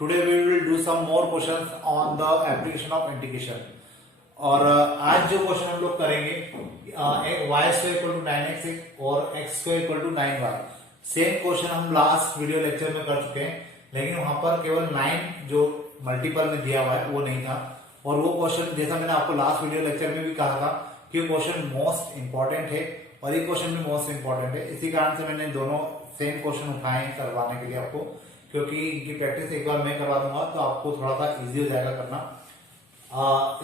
Today we will do some more questions on the application of integration. और आज जो question हम लोग करेंगे y square equal to 9x और x square equal to 9y। Same question हम last video lecture में कर चुके हैं, लेकिन वहां पर केवल 9 जो मल्टीपल में दिया हुआ है वो नहीं था। और वो क्वेश्चन जैसा मैंने आपको लास्ट वीडियो लेक्चर में भी कहा था कि क्वेश्चन मोस्ट इंपॉर्टेंट है और ये क्वेश्चन भी मोस्ट इंपॉर्टेंट है। इसी कारण से मैंने दोनों सेम क्वेश्चन उठाए करवाने के लिए आपको, क्योंकि इनकी प्रैक्टिस एक बार मैं करवा दूंगा तो आपको थोड़ा सा इजी हो जाएगा करना।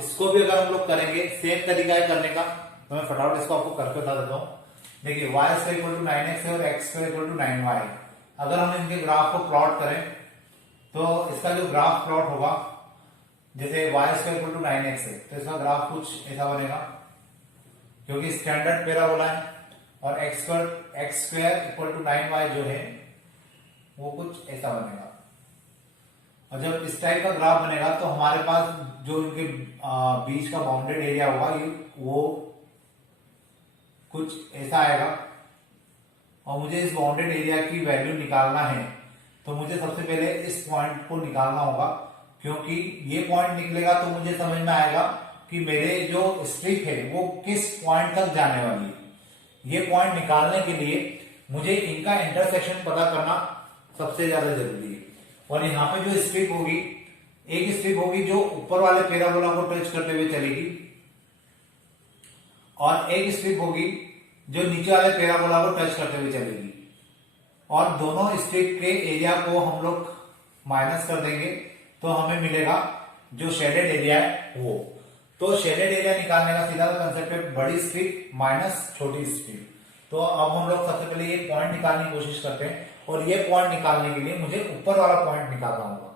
इसको भी अगर हम लोग करेंगे सेम तरीका है करने का, तो मैं फटाफट इसको आपको करके बता देता हूँ। देखिए y square equal to 9x है और x square equal to 9y। अगर हम इनके ग्राफ को प्लॉट करें तो इसका जो ग्राफ प्लॉट होगा, जैसे y square equal to 9x है तो इसका ग्राफ कुछ ऐसा बनेगा, क्योंकि स्टैंडर्ड पैराबोला है। और x square equal to 9y जो है वो कुछ ऐसा बनेगा। और जब इस टाइप का ग्राफ बनेगा तो हमारे पास जो इनके बीच का बाउंडेड एरिया होगा ये वो कुछ ऐसा आएगा। और मुझे इस बाउंडेड एरिया की वैल्यू निकालना है तो मुझे सबसे पहले इस पॉइंट को निकालना होगा, क्योंकि ये पॉइंट निकलेगा तो मुझे समझ में आएगा कि मेरे जो स्ट्रिप है वो किस पॉइंट तक जाने वाली है। ये पॉइंट निकालने के लिए मुझे इनका इंटरसेक्शन पता करना सबसे ज्यादा जरूरी है। और यहाँ पे जो स्ट्रिप होगी, एक स्ट्रिप होगी जो ऊपर वाले पैराबोला को टच करते हुए चलेगी और एक स्ट्रिप होगी जो नीचे वाले पैराबोला को टच करते हुए चलेगी। और दोनों स्ट्रिप के एरिया को हम लोग माइनस कर देंगे तो हमें मिलेगा जो शेडेड एरिया है वो। तो शेडेड एरिया निकालने का सीधा कंसेप्ट है बड़ी स्ट्रिप माइनस छोटी स्ट्रिप। तो अब हम लोग सबसे पहले ये पॉइंट निकालने की कोशिश करते हैं, और ये पॉइंट निकालने के लिए मुझे ऊपर वाला पॉइंट निकालना होगा।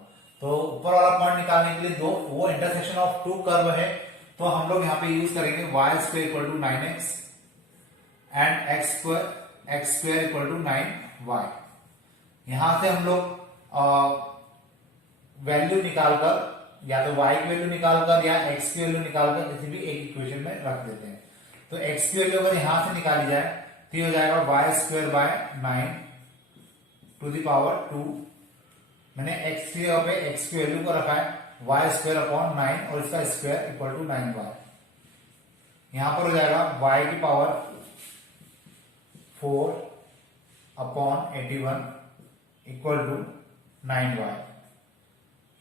तो ऊपर वाला पॉइंट निकालने के लिए वो इंटरसेक्शन ऑफ टू कर्व है, तो हम लोग यहाँ पे यूज करेंगे y square equal to 9x and x square equal to 9y। यहां से हम लोग वैल्यू निकालकर, या तो y की वैल्यू निकालकर या x की वैल्यू निकालकर किसी भी एक इक्वेशन में रख देते हैं। तो x की वैल्यू अगर यहां से निकाली जाए तो ये हो जाएगा y square by 9 to the power 2। मैंने x की जगह पे x की वैल्यू को रखा है y स्क्वायर अपॉन 9 और इसका स्क्वायर इक्वल टू 9y। यहां पर हो जाएगा y की power 4 upon 81 equal to 9y।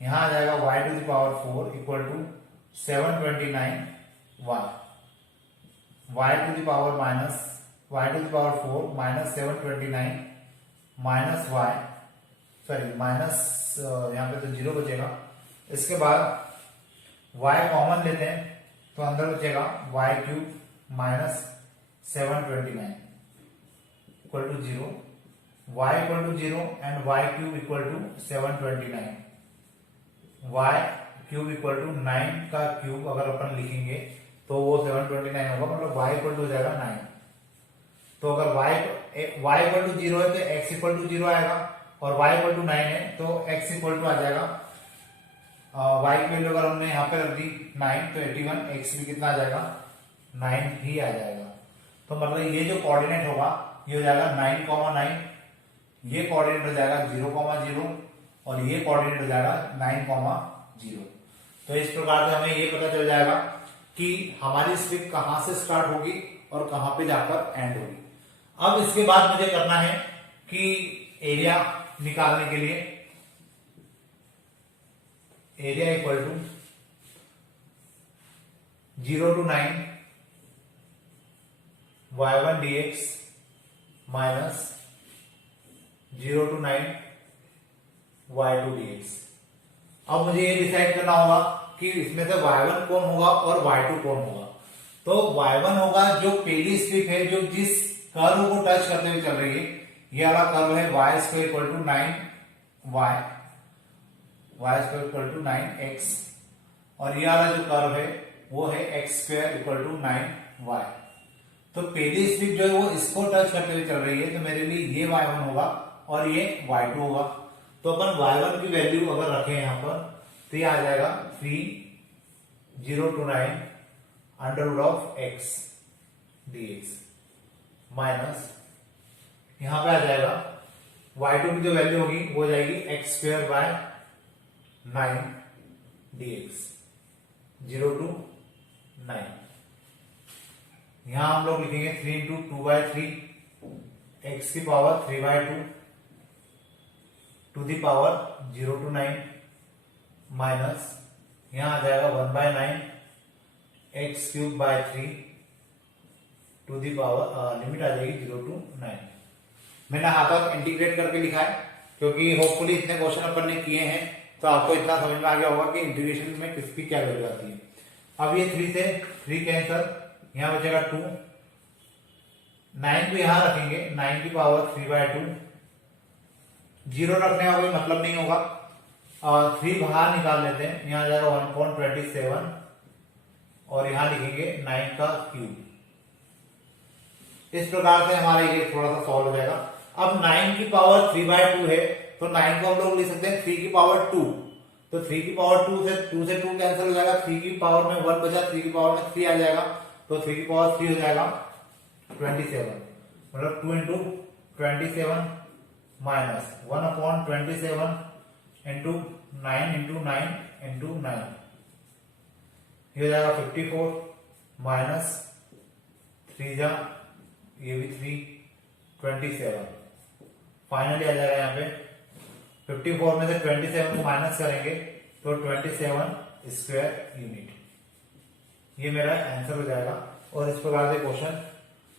यहां आ जाएगा y to the power 4 equal to 729y। y to the power 4 minus 729 minus y, sorry minus यहां पे तो 0 बचेगा। इसके बाद y कॉमन लेते हैं तो अंदर बचेगा y cube minus 729 equal to 0, y equal to 0 and y cube equal to 729। y cube equal to 9 का क्यूब अगर अपन लिखेंगे तो वो 729 होगा, मतलब y इक्वल टू हो जाएगा 9। तो अगर y इक्वल टू 0 है तो x इक्वल टू 0 आएगा, और y इक्वल टू 9 है तो x इक्वल टू आ जाएगा y की वैल्यू अगर हमने यहाँ पे रख दी 9 तो 81, x भी कितना आ जाएगा 9 ही आ जाएगा। तो मतलब ये जो कोऑर्डिनेट होगा ये हो जाएगा 9,9, ये कोऑर्डिनेट हो जाएगा 0,0 और ये कोऑर्डिनेट हो जाएगा 9,0। तो इस प्रकार से हमें ये पता चल जाएगा कि हमारी स्ट्रिप कहां से स्टार्ट होगी और कहां पे जाकर एंड होगी। अब इसके बाद मुझे करना है कि एरिया निकालने के लिए area equal to 0 to 9 y1 dx minus 0 to 9 y2 dx। अब मुझे ये डिसाइड करना होगा कि इसमें से y1 कौन होगा और y2 कौन होगा। तो y1 होगा जो पहली स्ट्रिप है जो जिस कर्व को टच करते हुए चल रही है। ये वाला कर्व है y square equal to 9y, y square equal to 9x, और ये वाला जो कर्व है वो है x square equal to 9y। तो पहली स्ट्रिप जो है वो इसको टच करते हुए चल रही है, तो मेरे लिए ये y1 होगा और ये y2 होगा। तो अपन y1 की वैल्यू अगर रखें यहां पर तो ये आ जाएगा 3,029 under root of x dx minus यहां पे आ जाएगा y2 की जो वैल्यू होगी वो हो जाएगी x square by 9 dx, 0 to 9। यहां हम लोग लिखेंगे 3 इंटू 2/3 x की power 3/2 to the power 0 to 9 minus यहां आ जाएगा 1/9 x³/3 to the power limit आ जाएगी 0 to 9। मैंने हाथ तक इंटीग्रेट करके लिखा है क्योंकि होपफुली इतने क्वेश्चन अपन ने किए हैं तो आपको इतना समझ में आ गया होगा कि इंटीग्रेशन में किसकी क्या वैल्यू आती है। अब ये 3 से 3 कैंसल, यहां बचेगा 2, 9 को यहां रखेंगे 9 की पावर 3/2, 0 रखने का कोई मतलब नहीं होगा, 3 बाहर निकाल लेते हैं, यहां आ जाएगा 1.27 और यहां लिखेंगे 9 का क्यूब। इस प्रकार से हमारा ये थोड़ा सा सॉल्व हो जाएगा। अब 9 की पावर 3/2 है तो 9 को हम लोग लिख सकते हैं 3 की पावर 2, तो 3 की पावर 2 से 2 कैंसिल हो जाएगा, 3 की पावर में 1 बचा, 3 की पावर में 3 आ जाएगा, तो 3 की पावर 3 हो जाएगा 27, मतलब 2 into 27 minus 1/27 into 9 into 9 into 9, ये हो जाएगा 54 माइनस 3 जा ये भी 3, 27। फाइनली आ जाएगा यहाँ पे 54 में से 27 को माइनस करेंगे तो 27 स्क्वायर यूनिट, ये मेरा आंसर हो जाएगा। और इस प्रकार से क्वेश्चन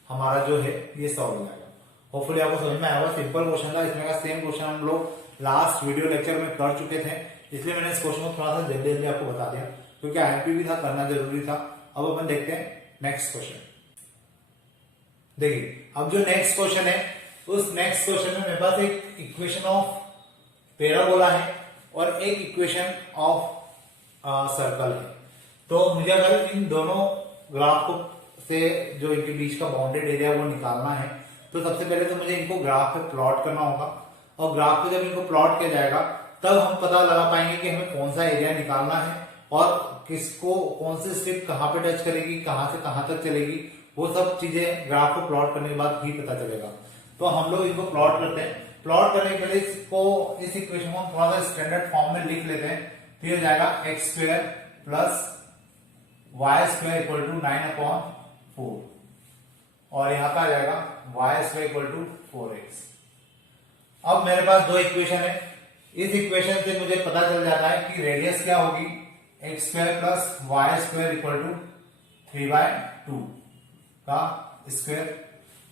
हमारा जो है ये सॉल्व हो जाएगा। होपफुली आपको समझ में आया होगा, सिंपल क्वेश्चन था। इसमें का सेम क्वेश्चन हम लोग लास्ट वीडियो लेक्चर में कर चुके थे, इसलिए मैंने इस क्वेश्चन को थोड़ा सा जल्दी जल्दी आपको बता दिया क्योंकि आईएमपी भी था, करना जरूरी था। अब अपन देखते हैं नेक्स्ट क्वेश्चन। देखिए अब जो नेक्स्ट क्वेश्चन है उस नेक्स्ट क्वेश्चन में मेरे पास एक इक्वेशन ऑफ पैराबोला है और एक इक्वेशन ऑफ सर्कल है। तो मुझे अगर इन दोनों ग्राफ को से जो इनके बीच का बाउंडेड एरिया वो निकालना है तो सबसे पहले तो मुझे इनको ग्राफ पे प्लॉट करना होगा, और ग्राफ पे जब इनको प्लॉट किया जाएगा तब हम पता लगा पाएंगे कि हमें कौन सा एरिया निकालना है और किसको कौन सी स्ट्रिप कहाँ पे टच करेगी, कहां से कहां तक चलेगी, वो सब चीजें ग्राफ को प्लॉट करने के बाद ही पता चलेगा। तो हम लोग इसको प्लॉट करते हैं। प्लॉट करने के लिए इसको इस इक्वेशन को थोड़ा सा स्टैंडर्ड फॉर्म में लिख लेते हैं, तो ये हो जाएगा x² plus y² equal to 9/4 और यहां पर आ जाएगा y² इक्वल टू 4x। अब मेरे पास दो इक्वेशन है, इस इक्वेशन से मुझे पता चल जाता है कि रेडियस क्या होगी, x² plus y² equal to 3/2 का स्क्वायर।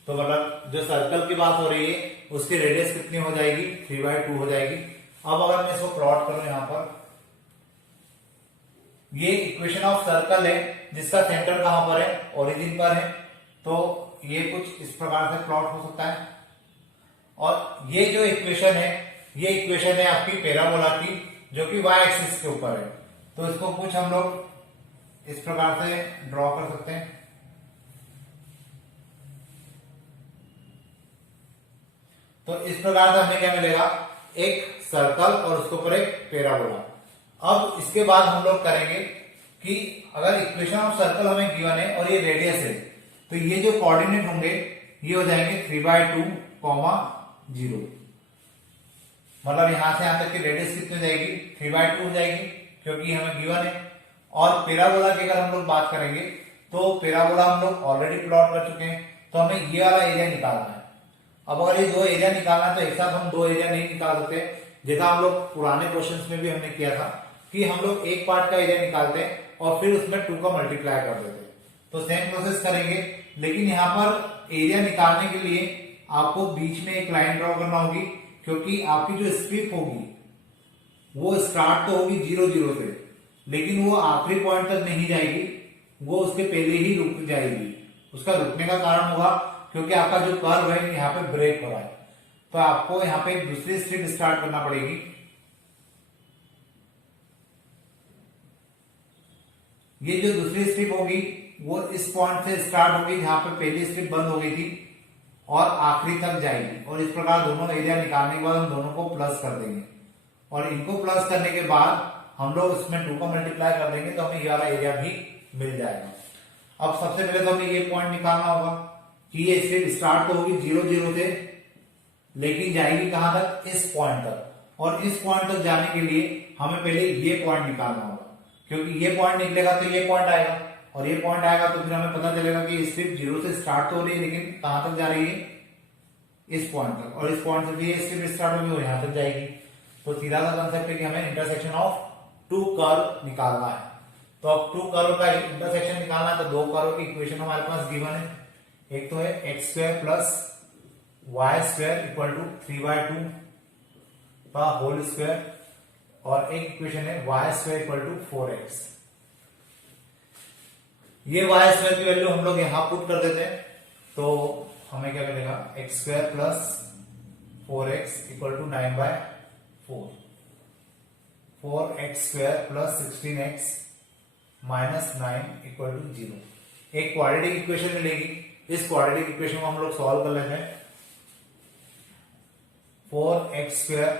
तो मतलब जो सर्कल की बात हो रही है उसकी रेडियस कितनी हो जाएगी, 3/2 हो जाएगी। अब अगर मैं इसको प्लॉट करूं यहां पर, ये इक्वेशन ऑफ सर्कल है जिसका सेंटर कहां पर है, ओरिजिन पर है, तो ये कुछ इस प्रकार से प्लॉट हो सकता है। और ये जो इक्वेशन है ये इक्वेशन है आपकी पैराबोला की जो कि y एक्सिस के ऊपर है, तो इसको कुछ हम लोग इस प्रकार से ड्रॉ कर सकते हैं। तो इस प्रकार से हमें क्या मिलेगा, एक सर्कल और उसके ऊपर एक पैराबोला। अब इसके बाद हम लोग करेंगे कि अगर इक्वेशन ऑफ सर्कल हमें गिवन है और ये रेडियस है तो ये जो कोऑर्डिनेट होंगे ये हो जाएंगे 3/2, 0। मतलब यहां से यहां तक की रेडियस कितनी हो जाएगी, 3/2 हो जाएगी क्योंकि हमें गिवन है। और पैराबोला की अगर हम लोग बात करेंगे तो पैराबोला हम लोग ऑलरेडी प्लॉट कर चुके हैं, तो हमें ये वाला एरिया निकालना है। अब अगर ये दो एरिया निकालना है तो एक साथ हम दो एरिया नहीं निकाल सकते, जैसा हम लोग पुराने क्वेश्चंस में भी हमने किया था कि हम लोग एक पार्ट का एरिया निकालते हैं और फिर उसमें 2 का मल्टीप्लाई कर देते हैं। तो सेम प्रोसेस करेंगे, लेकिन यहाँ पर एरिया निकालने के लिए आपको बीच में एक लाइन ड्रॉ करना होगी क्योंकि आपकी जो स्ट्रिप होगी वो स्टार्ट तो होगी 0 0 से, लेकिन वो आखिरी पॉइंट तक नहीं जाएगी, वो उसके पहले ही रुक जाएगी। उसका रुकने का कारण होगा क्योंकि आपका जो कर्व है यहाँ पे ब्रेक हो रहा है, तो आपको यहाँ पे एक दूसरी स्ट्रिप स्टार्ट करना पड़ेगी। ये जो दूसरी स्ट्रिप होगी वो इस पॉइंट से स्टार्ट होगी जहां पे पहली स्ट्रिप बंद हो गई थी और आखिरी तक जाएगी, और इस प्रकार दोनों एरिया निकालने के बाद हम दोनों को प्लस कर देंगे, और इनको प्लस करने के बाद हम लोग इसमें 2 का मल्टीप्लाई कर देंगे तो हमें ये वाला एरिया भी मिल जाएगा। अब सबसे पहले तो हमें ये पॉइंट निकालना होगा कि ये स्ट्रिप स्टार्ट तो होगी 0 0 से, लेकिन जाएगी कहां तक, इस पॉइंट तक। और इस पॉइंट तक जाने के लिए हमें पहले ये पॉइंट निकालना होगा, क्योंकि ये पॉइंट निकलेगा तो ये पॉइंट आएगा, और ये पॉइंट आएगा तो फिर हमें पता चलेगा कि स्ट्रिप 0 से स्टार्ट तो हो रही है, लेकिन कहां तक जा रही है, इस पॉइंट तक, और इस पॉइंट से ये स्ट्रिप स्टार्ट होगी और यहां तक जाएगी। तो सीधा सा कंसेप्ट है कि हमें इंटरसेक्शन ऑफ टू कर्व निकालना है। तो अब टू कर्व का इंटरसेक्शन निकालना है, तो दो कर्व की इक्वेशन हमारे पास गिवन है। एक तो है x square plus y square equal to 3/2 का होल स्क्वायर, और एक इक्वेशन है Y square equal to 4x। ये वाई स्क्वायर की वैल्यू हम लोग यहां पुट कर देते हैं, तो हमें क्या मिलेगा, x square plus 4x equal to 9/4, 4x square plus 16x minus 9 equal to 0। एक क्वाड्रेटिक इक्वेशन मिलेगी, इस क्वाड्रेटिक इक्वेशन को हम लोग सॉल्व कर लेते हैं। 4x स्क्वायर,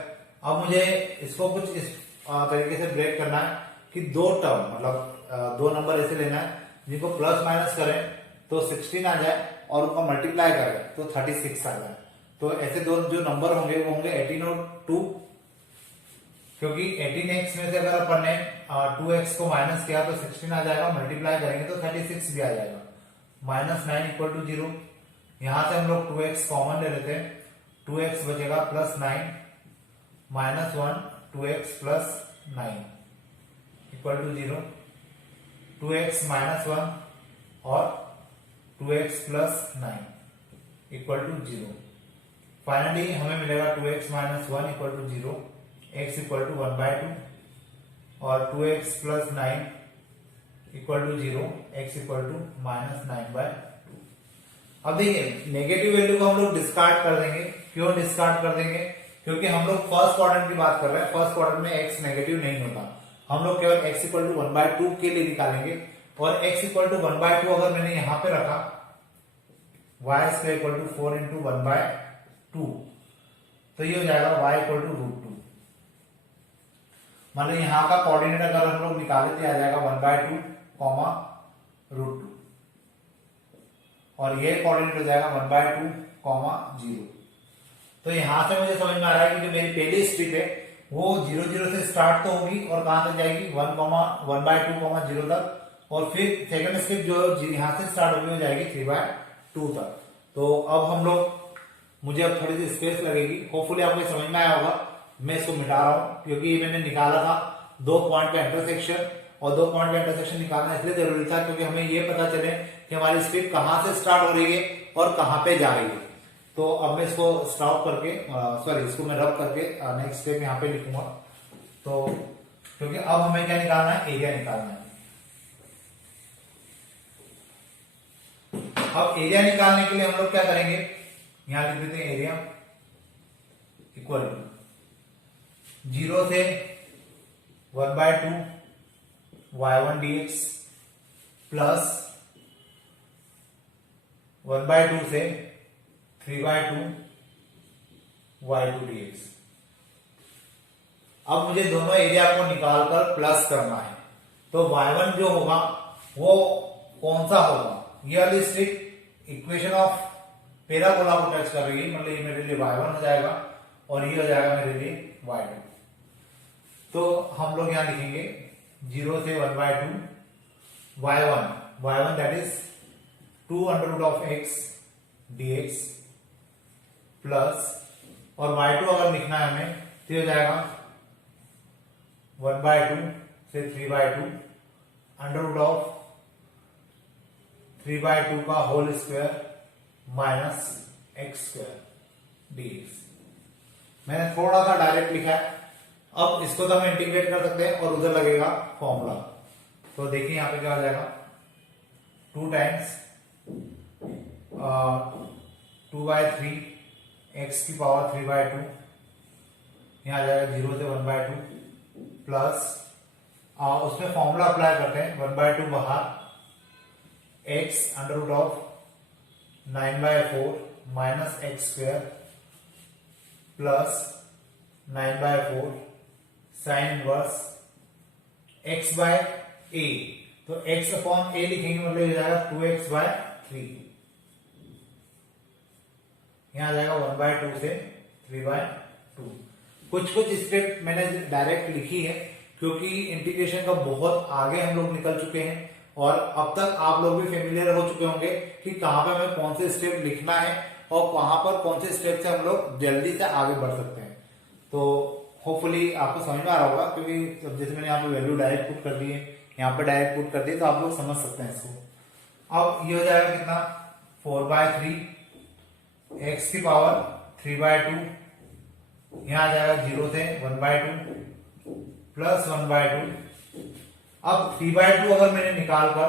अब मुझे इसको कुछ इस तरीके से ब्रेक करना है कि दो टर्म, मतलब दो नंबर ऐसे लेना है जिनको प्लस माइनस करें तो 16 आ जाए, और उनको मल्टीप्लाई करें तो 36 आ जाए। तो ऐसे दो जो नंबर होंगे वो होंगे 18 और 2, क्योंकि 18x में से अगर अपन ने 2x को माइनस किया तो 16 आ जाएगा, मल्टीप्लाई करेंगे तो 36 भी आ जाएगा, माइनस 9 इक्वल टू 0। यहां से हम लोग 2x कॉमन ले लेते हैं, 2x बचेगा plus 9 minus 1, 2x plus 9 equal to 0, 2x minus 1 और 2x plus 9 equal to 0। Finally हमें मिलेगा 2x minus 1 equal to 0, x equal to 1/2 और 2x plus 9 equal to 0, x equal to minus 9/2। अब देखिए नेगेटिव वैल्यू को हम लोग डिस्कार्ड कर देंगे। क्यों डिस्कार्ड कर देंगे? क्योंकि हम लोग फर्स्ट क्वाड्रेंट की बात कर रहे हैं, फर्स्ट क्वाड्रेंट में x नेगेटिव नहीं होता, हम लोग केवल x इक्वल टू 1/2 के लिए निकालेंगे, और x इक्वल टू 1/2 अगर मैंने यहां पे रखा, y square equal to 4 into 1/2, तो ये हो जाएगा y इक्वल टू √2। मतलब यहां का कोऑर्डिनेट अगर हम लोग निकाले तो आ जाएगा 1/2 कॉमा √2, और ये कोऑर्डिनेट हो जाएगा 1/2 कॉमा 0। तो यहां से मुझे समझ में आ रहा है कि जो मेरी पहली स्ट्रिप है वो 0 0 से स्टार्ट तो होगी और कहां तक जाएगी, 1/2 तक, और फिर सेकंड स्ट्रिप जो यहां से स्टार्ट होगी वो जाएगी 3/2 तक। तो अब हम लोग, मुझे अब थोड़ी सी स्पेस लगेगी, होपफुली आपको समझ में आया होगा। मैं इसको मिटा रहा हूं क्योंकि मैंने निकाला था दो पॉइंट का इंटरसेक्शन, और दो पॉइंट का इंटरसेक्शन निकालना इसलिए जरूरी था क्योंकि हमें ये पता चले कि हमारी स्ट्रिप कहां से स्टार्ट हो रही है और कहां पे जा रही है। तो अब मैं इसको स्टॉप करके, इसको मैं रब करके नेक्स्ट स्टेप यहां पे लिखूंगा। तो क्योंकि अब हमें क्या निकालना है, एरिया निकालना है। अब एरिया निकालने के लिए हम लोग क्या करेंगे, यहां लिख देते हैं एरिया इक्वल टू 0 से 1/2 y1 dx प्लस 1/2 से 3/2 y2 dx। अब मुझे दोनों एरिया को निकालकर प्लस करना है, तो y1 जो होगा वो कौन सा होगा, ये वाली स्ट्रिप इक्वेशन ऑफ पैराबोला को टच कर रही है, मतलब ये मेरे लिए y1 हो जाएगा और ये हो जाएगा मेरे लिए y2। तो हम लोग यहां लिखेंगे 0 से 1/2 y1 that is 2√x dx plus, और y2 अगर लिखना है हमें तो हो जाएगा 1/2 से 3/2 √3/2 का whole square minus x square dx। मैंने थोड़ा सा डायरेक्ट लिखा है, अब इसको तो हम इंटीग्रेट कर सकते हैं और उधर लगेगा फॉर्मूला। तो देखिए यहां पे क्या हो जाएगा, 2 टाइम्स 2/3 x की पावर 3/2, यहां आ जाएगा 0 से 1/2 प्लस, उसमें फॉर्मूला अप्लाई करते हैं, 1/2 बाहर, x √9/4 minus x square plus 9/4 sine inverse x/a। तो x अपॉन a लिखेंगे, मतलब ये जाएगा 2x/3, यहां आ जाएगा 1/2 से 3/2। कुछ कुछ स्टेप मैंने डायरेक्ट लिखी है क्योंकि इंटीग्रेशन का बहुत आगे हम लोग निकल चुके हैं और अब तक आप लोग भी फेमिलियर हो चुके होंगे कि कहाँ पे हमें कौन से स्टेप लिखना है और कहाँ पर कौन से स्टेप से हम लोग जल्दी से आगे बढ़ सकते हैं। तो होपफुली आपको समझ में आ रहा होगा क्योंकि जैसे मैंने यहाँ पे वैल्यू डायरेक्ट पुट कर दी है, यहाँ पे डायरेक्ट पुट कर दी तो आप लोग समझ सकते हैं इसको। अब ये हो जाएगा कितना 4/3 x की पावर 3/2, यहाँ आ जाएगा 0 से 1/2 प्लस 1/2। अब 3/2 अगर मैंने निकाल कर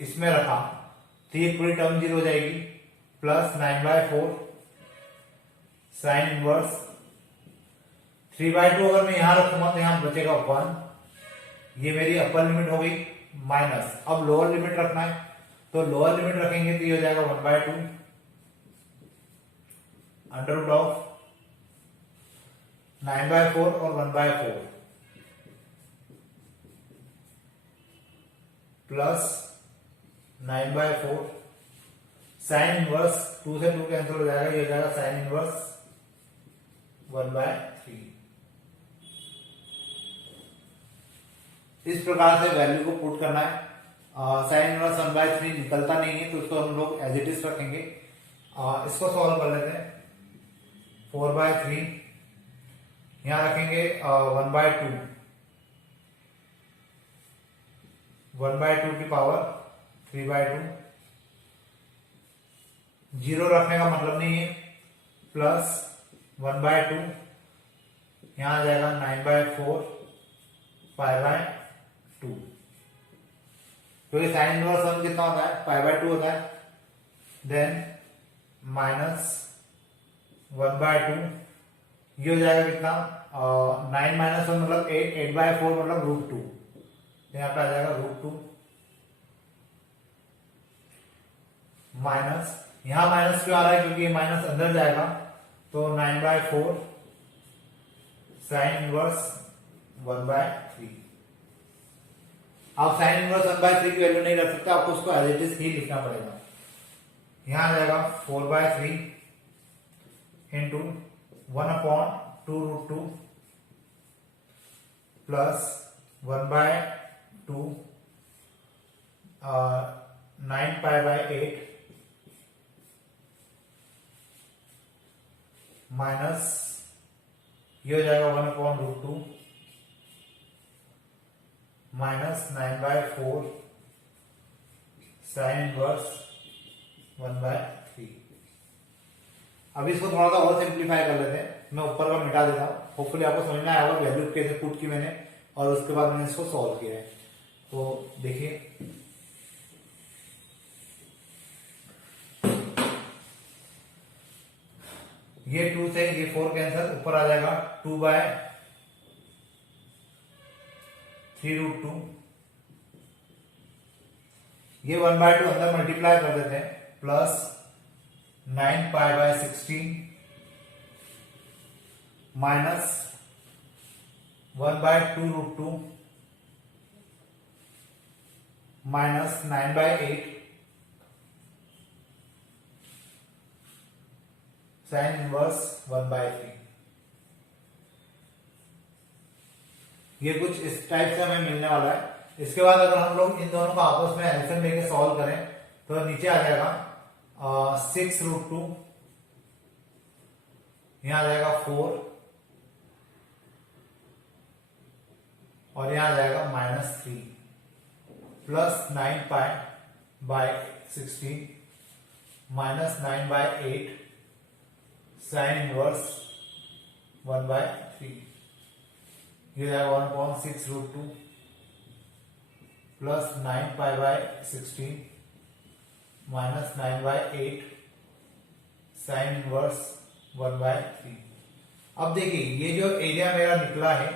इसमें रखा तो ये पूरी टर्म 0 हो जाएगी, प्लस 9/4 साइन इनवर्स 3/2 अगर मैं यहां रखूंगा तो यहां बचेगा 1, ये मेरी अपर लिमिट हो गई, माइनस अब लोअर लिमिट रखना है तो लोअर लिमिट रखेंगे तो ये हो जाएगा 1/2 अंडर रूट ऑफ 9/4 और 1/4 प्लस 9/4 साइन इनवर्स 2 से 2 कैंसिल हो जाएगा, ये हो जाएगा साइन इनवर्स 1/3। इस प्रकार से वैल्यू को पुट करना है। साइन इनवर्स 1/3 निकलता नहीं है तो उसको हम लोग एज इट इज रखेंगे। इसको सॉल्व कर लेते हैं। 4/3 यहां रखेंगे 1/2 1/2 की पावर 3/2, 0 रखने का मतलब नहीं है, प्लस 1/2 यहां आ जाएगा 9/4 π/2 क्योंकि साइन इनवर्स वन कितना होता है π/2 होता है, देन माइनस 1/2 ये हो जाएगा कितना 9 - 1 मतलब 8, 8/4 मतलब √2, यहाँ पे आ जाएगा √2 माइनस, यहां माइनस क्यों आ रहा है क्योंकि ये माइनस अंदर जाएगा तो 9/4 साइन इनवर्स 1/3। आप साइन इनवर्स 1/3 की वैल्यू नहीं रख सकते, आपको उसको एज इट इज ही लिखना पड़ेगा। यहां आ जाएगा 4/3 इंटू 1/2 प्लस 1/2 9π/8 माइनस ये हो जाएगा 1/2 माइनस 9/4 साइन इनवर्स 1/3। अब इसको थोड़ा सा और सिंप्लीफाई कर लेते हैं, मैं ऊपर का मिटा देता हूं, होपफुली आपको समझ में आया होगा वैल्यू कैसे पुट की मैंने और उसके बाद मैंने इसको सॉल्व किया है। तो देखिए ये 2 से ये 4 कैंसिल, ऊपर आ जाएगा 2/3√2, ये 1/2 अंदर मल्टीप्लाई कर देते हैं, plus 9π/16 minus 1/2√2 minus 9/8 sine inverse 1/3। ये कुछ इस टाइप से हमें मिलने वाला है। इसके बाद अगर हम लोग इन दोनों को आपस में एलसीएम लेके सॉल्व करें तो नीचे आ जाएगा 6√2, यहां आ जाएगा 4 और यहां आ जाएगा -3 प्लस 9π/16 माइनस 9/8 साइन इनवर्स 1/3, ये जाएगा 1/6√2 प्लस 9π/16 माइनस 9/8 साइन इनवर्स 1/3। अब देखिए ये जो एरिया मेरा निकला है,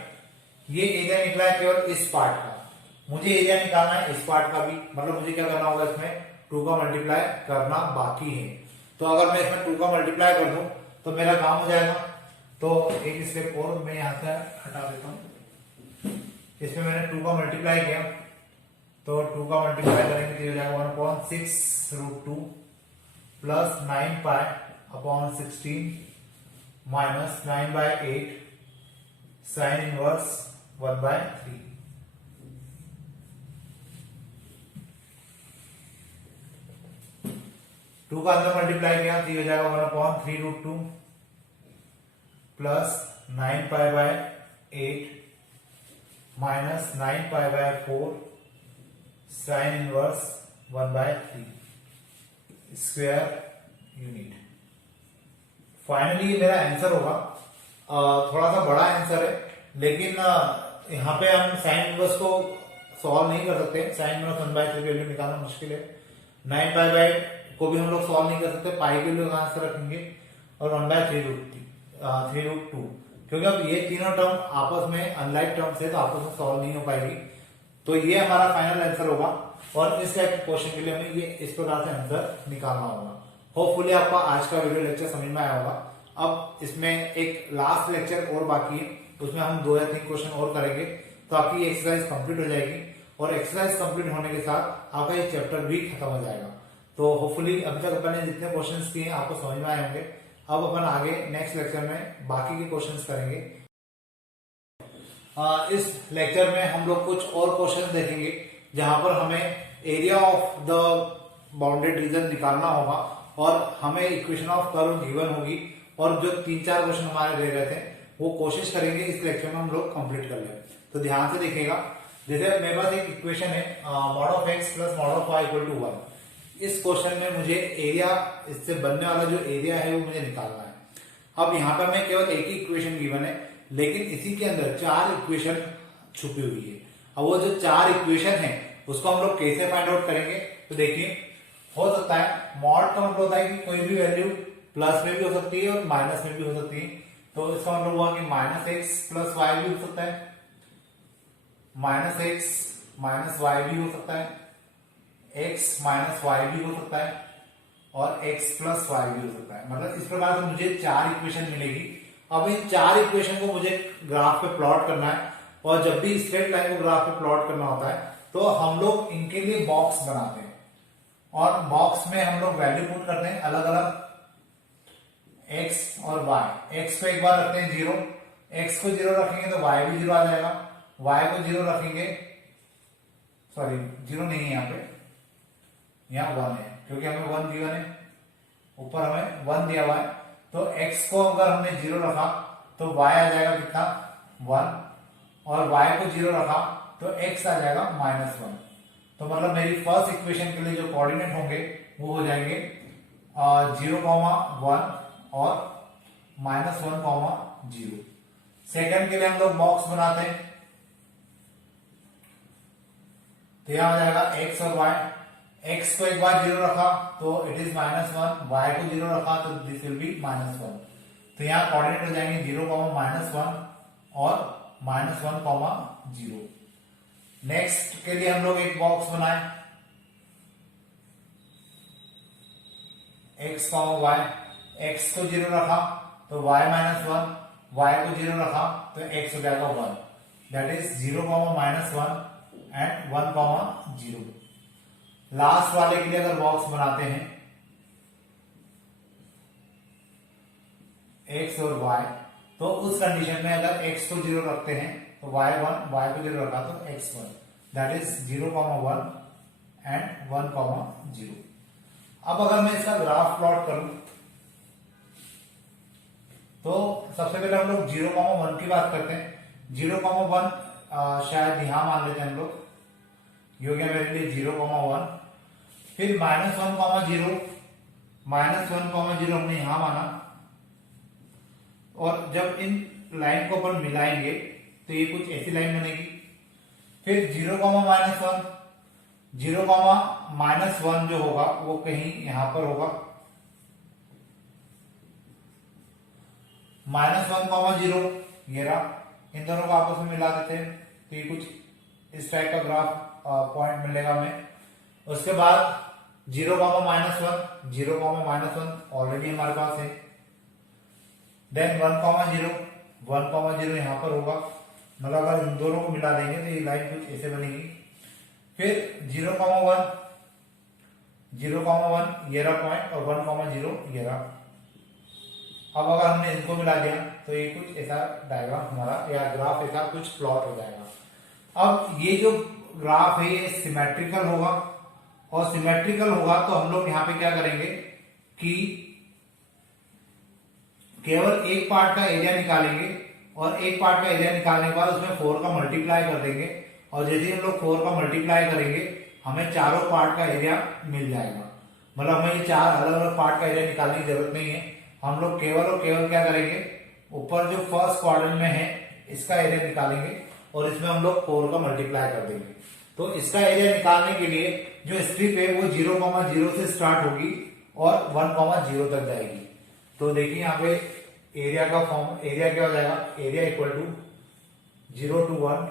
ये एरिया निकला है केवल इस पार्ट का, मुझे एरिया निकालना है इस पार्ट का भी, मतलब मुझे क्या करना होगा इसमें 2 का मल्टीप्लाई करना बाकी है। तो अगर मैं इसमें 2 का मल्टीप्लाई कर दूं तो मेरा काम हो जाएगा। तो एक स्टेप और मैं यहां से हटा देता हूं, इसमें मैंने 2 का मल्टीप्लाई किया तो 2 का मल्टीप्लाई करेंगे तो हो जाएगा 1/6√2 plus 9π/16 minus 9/8 sine inverse 1/3। Two का अंदर मल्टीप्लाई किया तो ये हो जाएगा 1/3√2 plus 9π/8 minus 9π/4 sine inverse 1/3 square unit. Finally ये मेरा आंसर होगा। थोड़ा सा बड़ा आंसर है, लेकिन यहाँ पे हम साइन इनवर्स को सॉल्व नहीं कर सकते। साइन इनवर्स 1/3 की वैल्यू निकालना मुश्किल है। 9π को भी हम लोग सॉल्व नहीं कर सकते, पाई के लिए कहां से रखेंगे, और 1/3√2, क्योंकि अब ये तीनों टर्म आपस में अनलाइक टर्म्स है तो आपस में सॉल्व नहीं हो पाएगी। तो ये हमारा फाइनल आंसर होगा, और इस टाइप के क्वेश्चन के लिए हमें ये इस प्रकार से आंसर निकालना होगा। होपफुली आपका आज का वीडियो लेक्चर समझ में आया होगा। अब इसमें एक लास्ट लेक्चर और बाकी है, उसमें हम 2 या 3 क्वेश्चन और करेंगे, तो आपकी एक्सरसाइज कंप्लीट हो जाएगी, और एक्सरसाइज कंप्लीट होने के साथ आपका ये चैप्टर भी खत्म हो जाएगा। तो होपफुली अभी तक अपन ने जितने क्वेश्चंस किए आपको समझ में आए होंगे। अब अपन आगे नेक्स्ट लेक्चर में बाकी के क्वेश्चंस करेंगे। इस लेक्चर में हम लोग कुछ और क्वेश्चंस देखेंगे जहां पर हमें area of the bounded reason निकालना होगा, और हमें इक्वेशन ऑफ कर्व गिवन होगी, और जो 3-4 क्वेश्चन हमारे रह गए थे वो कोशिश करेंगे इस लेक्चर में हम लोग कंप्लीट कर लें। तो ध्यान से देखिएगा। जैसे मेरे पास एक इक्वेशन है mod of x plus mod of y equal to 1। इस क्वेश्चन में मुझे एरिया, इससे बनने वाला जो एरिया है वो मुझे निकालना है। अब यहाँ पर मैं केवल एक ही इक्वेशन गिवन है, लेकिन इसी के अंदर 4 इक्वेशन छुपी हुई है। अब वो जो 4 इक्वेशन है उसको हम लोग कैसे फाइंड आउट करेंगे, तो देखिए हो सकता है मॉड का मतलब होता है कि कोई भी वैल्यू प्लस में भी हो सकती है और माइनस में भी हो सकती है। तो इसका मतलब हुआ कि -x + y भी हो सकता है, -x - y भी हो सकता है, x - y भी हो सकता है, और x + y भी हो सकता है। मतलब इस प्रकार से मुझे 4 इक्वेशन मिलेगी। अब इन 4 इक्वेशन को मुझे ग्राफ पे प्लॉट करना है, और जब भी स्ट्रेट लाइन को ग्राफ पे प्लॉट करना होता है तो हम लोग इनके लिए बॉक्स बनाते हैं, और बॉक्स में हम लोग वैल्यू पुट करते हैं अलग अलग x और y। x को एक बार रखते हैं 0, x को 0 रखेंगे तो y भी 0 आ जाएगा, y को 0 रखेंगे, सॉरी 0 नहीं है यहाँ पे, यहाँ 1 है, क्योंकि हमें 1 गिवन है, ऊपर हमें 1 दिया हुआ है। तो x को अगर हमने 0 रखा तो y आ जाएगा कितना 1, और y को 0 रखा तो x आ जाएगा -1। तो मतलब मेरी फर्स्ट इक्वेशन के लिए जो कोऑर्डिनेट होंगे वो हो जाएंगे 0,1 और -1,0। सेकंड के लिए हम लोग बॉक्स बनाते हैं, तो यहां हो जाएगा x और y। x को एक बार 0 रखा तो इट इज -1, y को 0 रखा तो दिस विल बी -1। तो यहाँ कोऑर्डिनेट हो जाएंगे 0,-1 और -1,0। नेक्स्ट के लिए हम लोग एक बॉक्स बनाए x, y। x को 0 रखा तो y -1, y को 0 रखा तो x हो जाएगा 1, दैट इज 0,-1 एंड 1,0। लास्ट वाले के लिए अगर बॉक्स बनाते हैं x और y, तो उस कंडीशन में अगर x को 0 रखते हैं तो y1, y को 0 रखा तो x1, दैट इज 0,1 एंड 1,0। अब अगर मैं इसका ग्राफ प्लॉट करूं तो सबसे पहले हम लोग 0,1 की बात करते हैं। 0,1 शायद यहां मान लेते हैं हम लोग, ये हो गया मेरे लिए 0,1। फिर -1,0, -1,0 हमने यहां माना, और जब इन लाइन को अपन मिलाएंगे तो ये कुछ ऐसी लाइन बनेगी। फिर 0,-1, 0,-1 जो होगा वो कहीं यहां पर होगा, -1,0 ये रहा। इन दोनों को आपस में मिला देते हैं तो ये कुछ इस टाइप का ग्राफ पॉइंट मिलेगा हमें। उसके बाद 0,-1, 0,-1 ऑलरेडी हमारे पास है। देन 1,0 यहां पर होगा, मतलब अगर इन दोनों को मिला देंगे तो ये लाइन कुछ ऐसे बनेगी। फिर 0,1 ये रहा पॉइंट, और 1,0 ये रहा। अब अगर हमने इनको मिला दिया तो ये कुछ ऐसा डायग्राम हमारा या ग्राफ ऐसा कुछ प्लॉट हो जाएगा। अब ये जो ग्राफ है ये सिमेट्रिकल होगा, और सिमेट्रिकल होगा तो हम लोग यहाँ पे क्या करेंगे कि केवल एक पार्ट का एरिया निकालेंगे, और एक पार्ट का एरिया निकालने के बाद उसमें 4 का मल्टीप्लाई कर देंगे, और जैसे हम लोग 4 का मल्टीप्लाई करेंगे हमें चारों पार्ट का एरिया मिल जाएगा। मतलब हमें ये 4 अलग अलग पार्ट का एरिया निकालने की जरूरत नहीं है, हम लोग केवल और केवल क्या करेंगे, ऊपर जो फर्स्ट क्वाड्रेंट में है इसका एरिया निकालेंगे और इसमें हम लोग 4 का मल्टीप्लाई कर देंगे। तो इसका एरिया निकालने के लिए जो स्ट्रिप है वो 0,0 से स्टार्ट होगी और 1,0 तक जाएगी। तो देखिए यहाँ पे एरिया का फॉर्म, एरिया क्या हो जाएगा, area equal to 0 to 1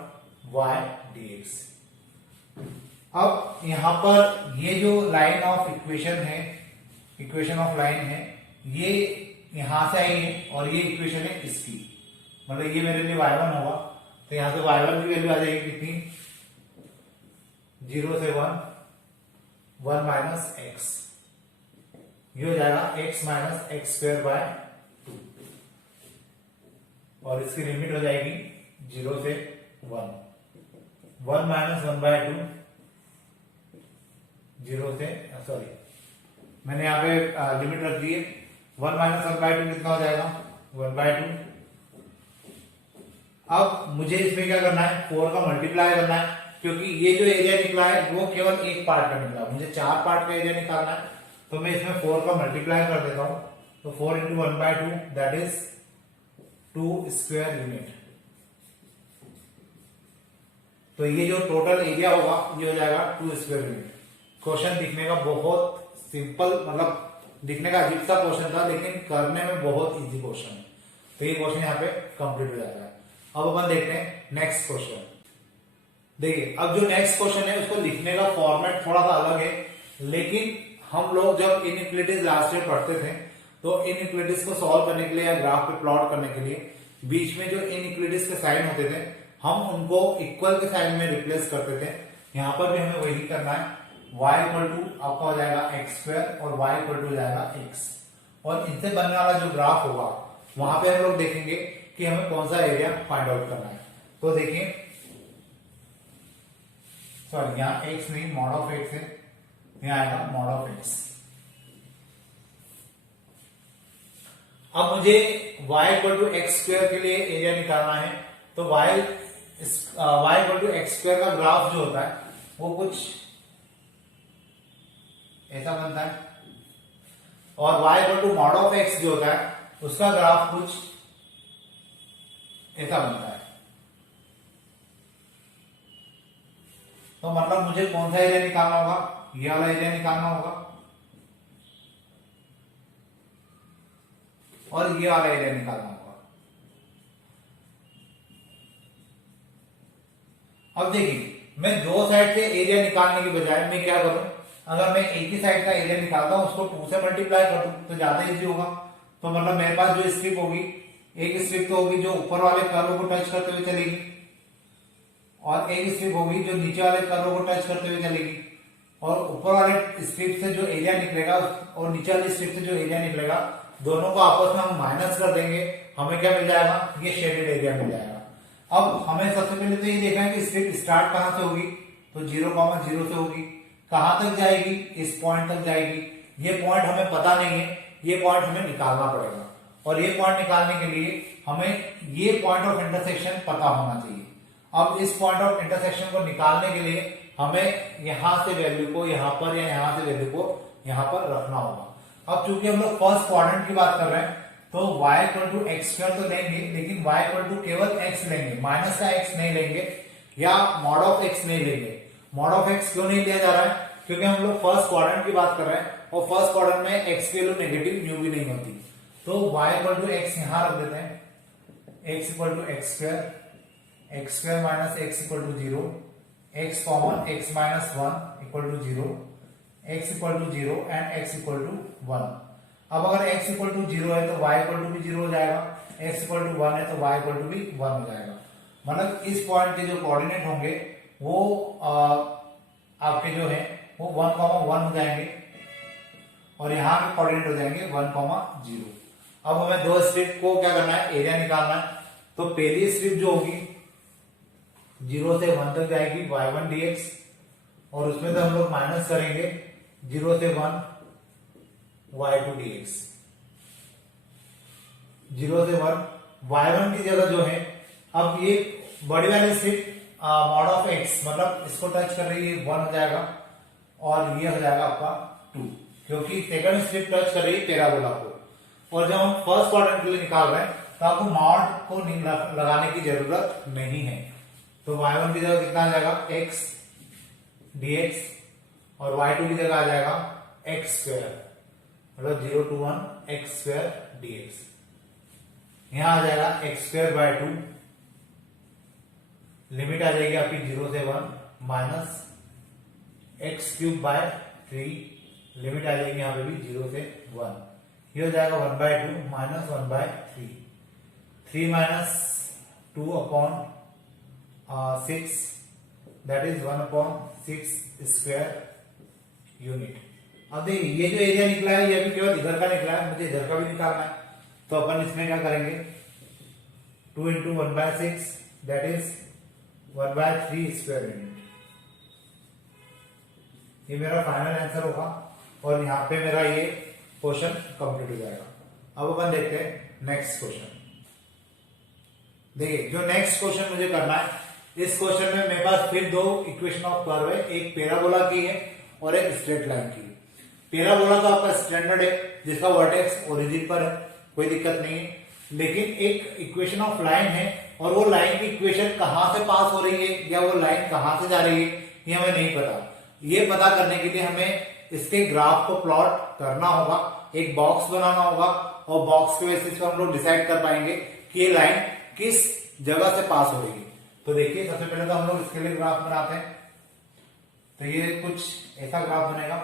y dx। अब यहां पर ये जो लाइन ऑफ इक्वेशन है, इक्वेशन ऑफ लाइन है, ये यहां से आई है और ये इक्वेशन है इसकी, मतलब ये मेरे लिए y1 होगा, तो यहां से y1 की वैल्यू आ जाएगी कितनी, 0 से 1 माइनस एक्स, ये हो जाएगा x minus x square by 2, और इसकी लिमिट हो जाएगी 0 से 1 माइनस 1 बाय 2, 0 से, सॉरी मैंने यहाँ पे लिमिट रख दी है, 1 माइनस 1 बाय 2 कितना हो जाएगा, 1 बाय 2। अब मुझे इसमें क्या करना है, 4 का मल्टीप्लाई करना है, क्योंकि ये जो एरिया निकला है वो केवल एक पार्ट का निकला, मुझे 4 पार्ट का एरिया निकालना है, तो मैं इसमें 4 का मल्टीप्लाई कर देता हूं, तो 4 into 1 by 2 that is 2 square unit. तो ये जो टोटल एरिया होगा ये हो जाएगा 2 स्क्वायर यूनिट। क्वेश्चन दिखने का बहुत सिंपल, मतलब दिखने का अजीब सा क्वेश्चन था, लेकिन करने में बहुत इजी क्वेश्चन है। तो ये क्वेश्चन यहाँ पे कंप्लीट हो जाता है। अब अपन देखते हैं नेक्स्ट क्वेश्चन। देखिए अब जो नेक्स्ट क्वेश्चन है उसको लिखने का फॉर्मेट थोड़ा सा अलग है, लेकिन हम लोग जब इनइक्वालिटीज लास्ट ईयर पढ़ते थे तो इनइक्वालिटीज को सॉल्व करने के लिए या ग्राफ पे प्लॉट करने के लिए बीच में जो इनइक्वालिटीज के साइन होते थे हम उनको इक्वल के साइन में रिप्लेस करते थे। यहां पर भी हमें वही करना है, y इक्वल टू आपका हो जाएगा एक्स स्क्वायर और y इक्वल टू हो जाएगा x, और इनसे बनने वाला जो ग्राफ होगा वहां पे हम लोग देखेंगे कि हमें कौन सा एरिया फाइंड आउट करना है। तो देखिए, सॉरी यहाँ x नहीं, मॉड ऑफ x है, यहाँ आएगा मॉड ऑफ x। अब मुझे y equal to x square के लिए एरिया निकालना है, तो y equal to x square का ग्राफ जो होता है वो कुछ ऐसा बनता है, और y equal to mod of x जो होता है उसका ग्राफ कुछ ऐसा बनता है। तो मतलब मुझे कौन सा एरिया निकालना होगा, ये वाला एरिया निकालना होगा और ये वाला एरिया निकालना होगा। अब देखिए मैं दो साइड से एरिया निकालने की बजाय मैं क्या करूं, अगर मैं एक ही साइड का एरिया निकालता हूं उसको 2 से मल्टीप्लाई कर दूं तो ज्यादा इजी होगा। तो मतलब मेरे पास जो स्ट्रिप होगी, एक स्ट्रिप तो होगी जो ऊपर वाले कर्व को टच करते हुए चलेगी, और एक स्ट्रिप होगी जो नीचे वाले कर्व को टच करते हुए चलेगी, और ऊपर वाले स्ट्रिप से जो एरिया निकलेगा और नीचे वाली स्ट्रिप से जो एरिया निकलेगा दोनों को आपस में हम माइनस कर देंगे, हमें क्या मिल जाएगा, ये शेडेड एरिया मिल जाएगा। अब हमें सबसे पहले तो ये देखना है कि स्ट्रिप स्टार्ट कहां से होगी, तो 0,0 से होगी, कहां तक जाएगी, इस पॉइंट तक जाएगी। ये पॉइंट हमें पता नहीं है, ये पॉइंट हमें निकालना पड़ेगा, और ये पॉइंट निकालने के लिए हमें ये पॉइंट ऑफ इंटरसेक्शन पता होना चाहिए। अब इस पॉइंट ऑफ इंटरसेक्शन को निकालने के लिए हमें यहां से वैल्यू को यहां पर या यहां से वैल्यू को यहां पर रखना होगा। अब चूंकि हम लोग फर्स्ट क्वाड्रेंट की बात कर रहे हैं तो y equal to x square तो लेंगे, लेकिन y इक्वल टू केवल x लेंगे, माइनस का x नहीं लेंगे या मॉड ऑफ x नहीं लेंगे। मॉड ऑफ x क्यों नहीं लिया जा रहा है, क्योंकि हम लोग फर्स्ट क्वाड्रेंट की बात कर रहे हैं और फर्स्ट क्वाड्रेंट में x की वैल्यू नेगेटिव न्यू भी नहीं होती। तो y इक्वल टू एक्स यहां रख देते हैं, x equal to x square minus x equal to 0, x common x minus 1 equal to 0, x equal to 0 and x equal to 1। अब अगर x इक्वल टू 0 है तो y इक्वल टू भी 0 हो जाएगा, x इक्वल टू 1 है तो y equal to भी 1 हो जाएगा। मतलब इस पॉइंट के जो कोऑर्डिनेट होंगे वो आपके जो है वो 1,1 हो जाएंगे, और यहाँ के कोऑर्डिनेट हो जाएंगे 1,0। अब हमें दो स्ट्रिप को क्या करना है, एरिया निकालना है। तो पहली स्ट्रिप जो होगी 0 से 1 तक जाएगी y1 dx, और उसमें तो हम लोग माइनस करेंगे 0 से 1 y2 dx। 0 से 1 y1 की जगह जो है, अब ये बड़ी वाली स्ट्रिप मॉड ऑफ x मतलब इसको टच कर रही है 1 हो जाएगा, और ये हो जाएगा आपका 2, क्योंकि सेकंड स्ट्रिप टच कर रही है पैराबोला को। और जब हम फर्स्ट क्वाड्रेंट के लिए निकाल रहे हैं तो आपको मॉड को लगाने की जरूरत नहीं है। तो y1 की जगह कितना आ जाएगा, x dx, और y2 की जगह आ जाएगा x स्क्वायर, मतलब 0 to 1 x स्क्वायर dx। यहां आ जाएगा x स्क्वायर बाय 2, लिमिट आ जाएगी आपकी 0 से 1 minus x cube by 3, limit आ जाएगी यहां पे भी 0 से 1। ये हो जाएगा 1 by 2 minus 1 by 3, 3 minus 2 upon 6, that is 1 upon 6 square unit. अब देखिए ये जो एरिया निकला है ये भी केवल इधर का निकला है, मुझे इधर का भी निकालना है। तो अपन इसमें क्या करेंगे, 2 into 1 by 6 that is 1 by 3 square unit. ये मेरा फाइनल आंसर होगा, और यहाँ पे मेरा ये क्वेश्चन कंप्लीट हो जाएगा। अब अपन देखते हैं नेक्स्ट क्वेश्चन। देखिए जो नेक्स्ट क्वेश्चन मुझे करना है, इस क्वेश्चन में मेरे पास फिर दो इक्वेशन ऑफ कर्व है, एक पैराबोला की है और एक स्ट्रेट लाइन की है। पैराबोला तो आपका स्टैंडर्ड है जिसका वर्टेक्स ओरिजिन पर है, कोई दिक्कत नहीं है। लेकिन एक इक्वेशन ऑफ लाइन है, और वो लाइन की इक्वेशन कहां से पास हो रही है या वो लाइन कहां से जा रही है ये हमें नहीं पता। ये पता करने के लिए हमें इसके ग्राफ को प्लॉट करना होगा, एक बॉक्स बनाना होगा, और बॉक्स के बेसिस पे हम लोग डिसाइड कर पाएंगे कि ये लाइन किस जगह से पास हो रही है। तो देखिए सबसे पहले तो हम लोग इसके लिए ग्राफ बनाते हैं। तो ये कुछ ऐसा ग्राफ बनेगा,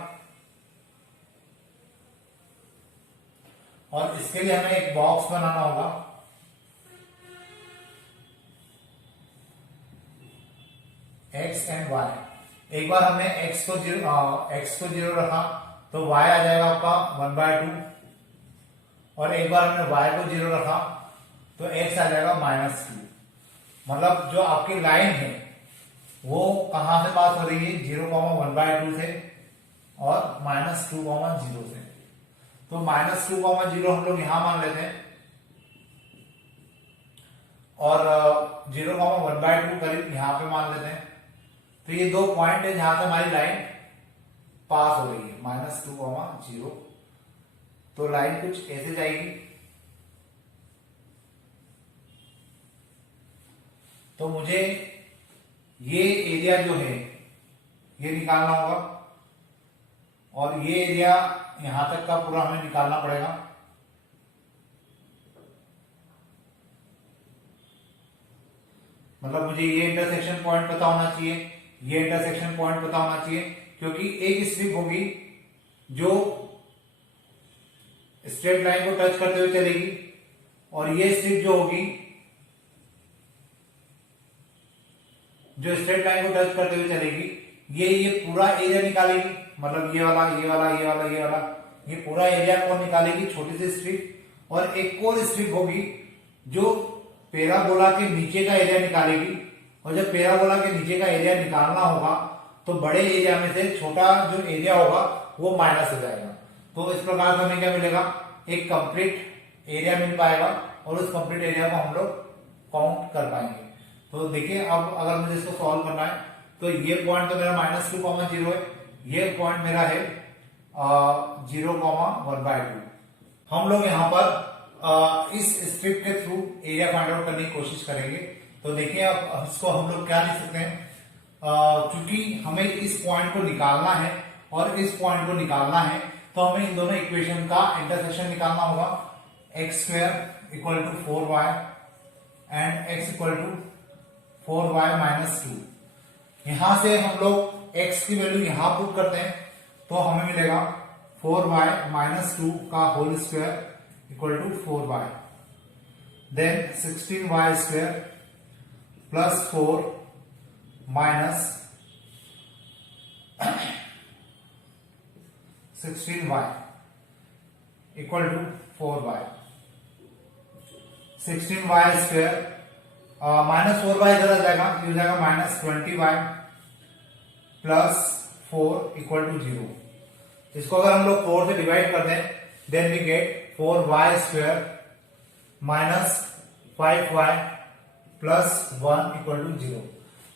और इसके लिए हमें एक बॉक्स बनाना होगा। x एंड y, एक बार हमने x को जीरो रखा तो y आ जाएगा आपका 1 बाय 2, और एक बार हमने y को 0 रखा तो x आ जाएगा -2। मतलब जो आपकी लाइन है वो कहां से पास हो रही है, 0, 1 बाय 2 से और -2, 0 से। तो -2, 0 हम लोग यहां मान लेते हैं, और 0, 1 बाय 2 करीब यहां पे मान लेते हैं। तो ये दो पॉइंट है जहां से हमारी लाइन पास हो रही है, -2, 0। तो लाइन कुछ ऐसे जाएगी। तो मुझे ये एरिया जो है ये निकालना होगा, और ये एरिया यहां तक का पूरा हमें निकालना पड़ेगा। मतलब मुझे ये इंटरसेक्शन पॉइंट पता होना चाहिए, ये इंटरसेक्शन पॉइंट पता होना चाहिए, क्योंकि एक स्ट्रिप होगी जो स्ट्रेट लाइन को टच करते हुए चलेगी, और ये स्ट्रिप जो होगी जो स्ट्रेट लाइन को टच करते हुए चलेगी, ये पूरा एरिया निकालेगी। मतलब ये वाला, ये वाला, ये वाला, ये वाला, ये पूरा एरिया कौन निकालेगी, छोटी सी स्ट्रिप। और एक और स्ट्रिप होगी जो पैराबोला के नीचे का एरिया निकालेगी, और जब पैराबोला के नीचे का एरिया निकालना होगा तो बड़े एरिया में से छोटा जो एरिया होगा वो माइनस हो जाएगा। तो इस प्रकार से हमें क्या मिलेगा, एक कंप्लीट एरिया मिल पाएगा, और उस कंप्लीट एरिया को हम लोग काउंट कर पाएंगे। तो देखिए अब अगर मुझे इसको सॉल्व करना है तो ये पॉइंट तो मेरा -2, 0 है, ये पॉइंट मेरा है 0, 1 बाय 2। हम लोग यहाँ पर इस स्ट्रिप के थ्रू एरिया फाइंड आउट करने की कोशिश करेंगे। तो देखिए अब इसको हम लोग क्या लिख सकते हैं, क्योंकि हमें इस पॉइंट को निकालना है और इस पॉइंट को निकालना है, तो हमें इन दोनों इक्वेशन का इंटरसेक्शन निकालना होगा। x square equal to 4y and x equal to 4y minus 2। यहां से हम लोग x की वैल्यू यहां पुट करते हैं तो हमें मिलेगा 4y माइनस 2 का whole square equal to 4y, then 16y square plus 4 minus 16y equal to 4y। 16y² -4y इधर आ जाएगा, ये हो जाएगा -20y प्लस 4 इक्वल टू 0। इसको अगर हम लोग 4 से डिवाइड कर दें then we get 4y² -5y plus 1 equal to 0।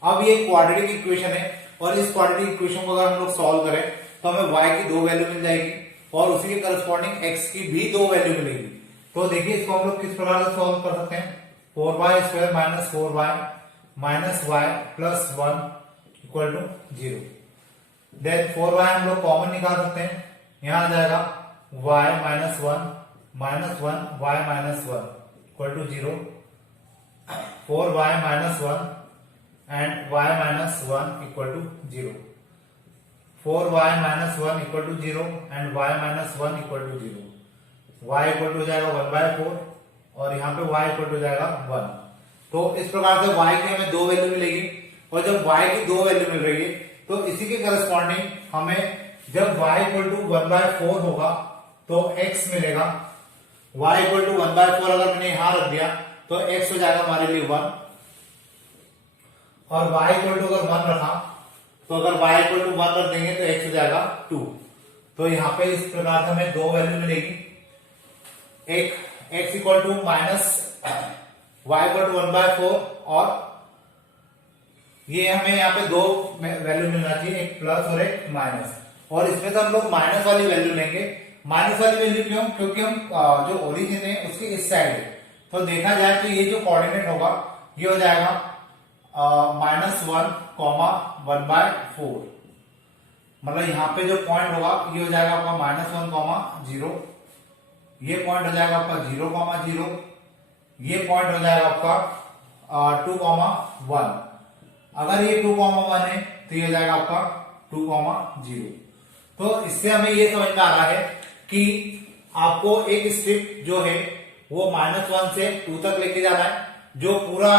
अब ये क्वाड्रेटिक इक्वेशन है और इस क्वाड्रेटिक इक्वेशन को अगर हम लोग सॉल्व करें तो हमें y की 2 वैल्यू मिल जाएगी और उसी के करस्पॉन्डिंग x की भी 2 वैल्यू मिलेगी। तो देखिए इसको हम लोग किस प्रकार से सॉल्व कर सकते हैं। 4y² -4y -y plus 1 equal to 0। Then 4y हम लोग कॉमन निकाल सकते हैं, यहां आ जाएगा y -1 y -1 equal to 0। 4y -1 and y -1 equal to 0। 4y -1 equal to 0 and y -1 equal to 0। y equal to हो जाएगा 1/4 और यहाँ पे y इक्वल टू हो जाएगा 1। तो इस प्रकार से y की हमें 2 वैल्यू मिलेगी और जब y की 2 वैल्यू मिल रही है तो इसी के करस्पॉन्डिंग हमें जब y इक्वल टू 1/4 होगा तो x मिलेगा। y इक्वल टू 1/4 अगर मैंने यहां रख दिया तो x हो जाएगा हमारे लिए 1 और y इक्वल टू अगर 1 रखा तो अगर y इक्वल टू 1 रख देंगे तो x हो जाएगा 2। तो यहाँ पे इस प्रकार से हमें 2 वैल्यू मिलेगी, एक x equal to minus y equal to 1/4 और ये हमें यहाँ पे 2 वैल्यू मिलना चाहिए, एक प्लस और एक माइनस। और इसमें तो हम लोग माइनस वाली वैल्यू लेंगे। माइनस वाली वैल्यू क्यों? क्योंकि हम जो ओरिजिन है उसके इस साइड है। तो देखा जाए तो ये जो कोऑर्डिनेट होगा ये हो जाएगा -1, 1/4। मतलब यहाँ पे जो पॉइंट होगा ये हो जाएगा आपका -1, 0। ये पॉइंट हो जाएगा आपका 0, 0। ये पॉइंट हो जाएगा आपका 2, 1। अगर ये 2, 1 है तो ये हो जाएगा आपका 2, 0। तो इससे हमें ये समझ में आ रहा है कि आपको एक स्ट्रिप जो है वो -1 से 2 तक लेके जाना है, जो पूरा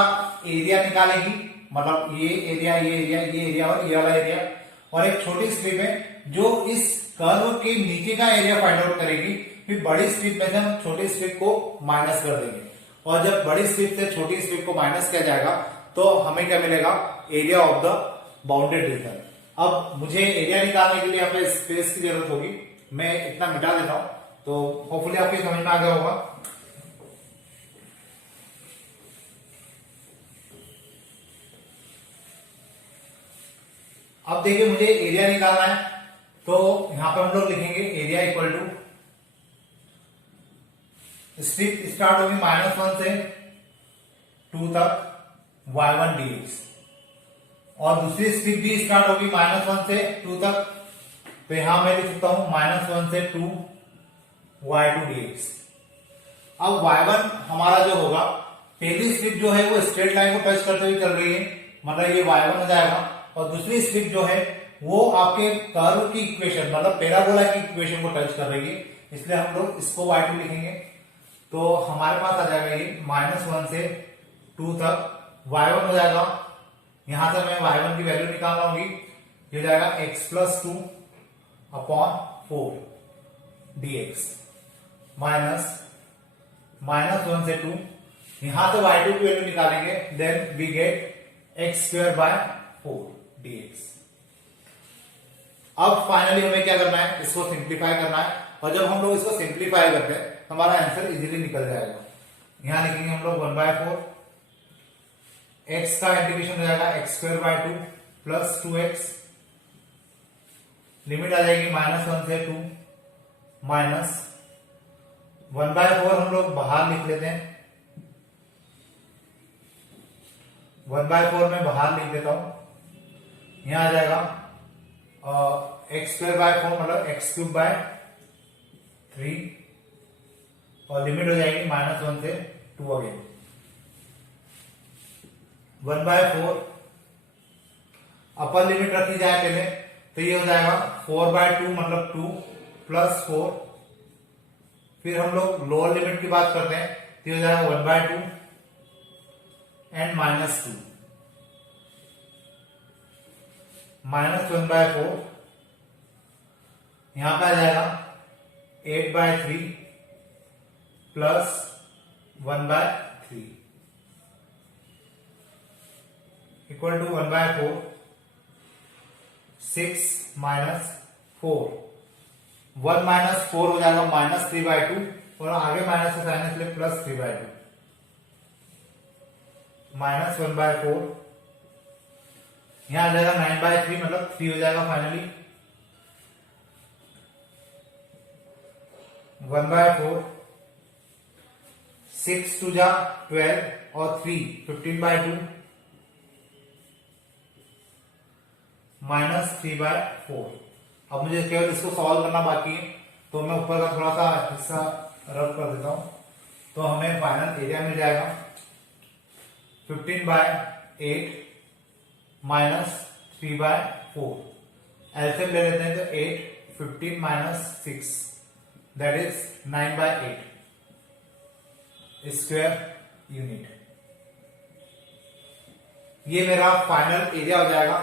एरिया निकालेगी। मतलब ये एरिया, ये एरिया, ये एरिया और ये वाला एरिया। और एक छोटी स्ट्रिप है जो इस कर्व के नीचे का एरिया फाइंड आउट करेगी। फिर बड़ी स्ट्रिप में से हम छोटी स्ट्रिप को माइनस कर देंगे और जब बड़ी स्ट्रिप से छोटी स्ट्रिप को माइनस किया जाएगा तो हमें क्या मिलेगा? Area of the bounded reason. अब मुझे एरिया निकालने के लिए यहाँ पे स्पेस की जरूरत होगी, मैं इतना मिटा देता हूं तो होपफुली आपके समझ में आ गया होगा। अब देखिए मुझे एरिया निकालना है तो यहां पर हम लोग लिखेंगे area equal to, strip start होगी -1 से 2 तक y1 dx और दूसरी स्ट्रिप भी स्टार्ट होगी -1 से 2 तक। तो यहां मैं लिख सकता हूं -1 से 2 y2 dx। अब y1 हमारा जो होगा, पहली स्ट्रिप जो है वो स्ट्रेट लाइन को टच करते हुए चल रही है, मतलब ये y1 हो जाएगा। और दूसरी स्ट्रिप जो है वो आपके कर्व की इक्वेशन मतलब पैराबोला की इक्वेशन को टच कर रही है, इसलिए हम लोग इसको y2 लिखेंगे। तो हमारे पास आ जाएगा ये -1 से 2 तक y1 हो जाएगा। यहां से मैं y1 की वैल्यू निकाल रहा हूँ, ये हो जाएगा x + 2 अपॉन 4 dx माइनस -1 से 2। यहां से y2 की वैल्यू निकालेंगे then we get x²/4 dx। अब फाइनली हमें क्या करना है? इसको सिंप्लीफाई करना है और जब हम लोग इसको सिंप्लीफाई करते हैं हमारा आंसर इजीली निकल जाएगा। यहां लिखेंगे हम लोग 1/4, x का इंटीग्रेशन हो जाएगा x²/2 प्लस 2x, लिमिट आ जाएगी -1 से 2 माइनस 1/4 हम लोग बाहर लिख लेते हैं, 1/4 में बाहर लिख देता हूं। यहां आ जाएगा x²/4 मतलब x³ 3 और लिमिट हो जाएगी -1 से 2 अगेन। 1/4 अपर लिमिट रखी जाए पहले तो ये हो जाएगा 4/2 मतलब 2 प्लस 4। फिर हम लोग लोअर लिमिट की बात करते हैं तो ये हो जाएगा 1/2 एंड -2 -1/4। यहां पे आ जाएगा 8/3 plus 1/3। Equal to 1/4 6 minus 4 1 minus 4 हो जाएगा -3/2 और आगे माइनस का साइन इसलिए +3/2 -1/4 यहां आ जाएगा 9/3 मतलब 3 हो जाएगा फाइनली 1/4 6 2 जा 12 और 3 15/2 -3/4 अब मुझे केवल इसको सॉल्व करना बाकी है तो मैं ऊपर का थोड़ा सा हिस्सा रब कर देता हूं तो हमें फाइनल एरिया मिल जाएगा 15/8 -3/4 एलसीएम ले लेते हैं तो 8 15 - 6 दैट इज 9/8 स्क्वायर यूनिट। ये मेरा फाइनल एरिया हो जाएगा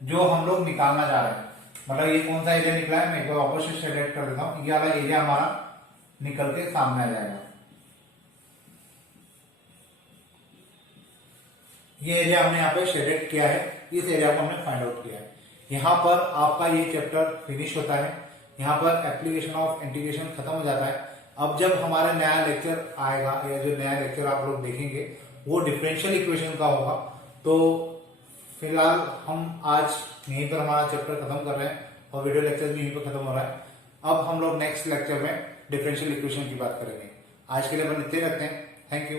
जो हम लोग निकालना चाह रहे हैं। मतलब ये कौन सा एरिया निकला है मैं एक बार वापस से शेडेड कर देता हूं। ये वाला एरिया हमारा निकल के सामने आ जाएगा। ये एरिया हमने यहाँ पे शेडेड किया है, इस एरिया को हमने फाइंड आउट किया है। यहाँ पर आपका ये चैप्टर फिनिश होता है, यहाँ पर एप्लीकेशन ऑफ इंटीग्रेशन खत्म हो जाता है। अब जब हमारा नया लेक्चर आएगा या जो नया लेक्चर आप लोग देखेंगे वो डिफरेंशियल इक्वेशन का होगा। तो फिलहाल हम आज यहीं पर हमारा चैप्टर खत्म कर रहे हैं और वीडियो लेक्चर भी यहीं पर खत्म हो रहा है। अब हम लोग नेक्स्ट लेक्चर में डिफरेंशियल इक्वेशन की बात करेंगे। आज के लिए अपन इतने रखते हैं। Thank you.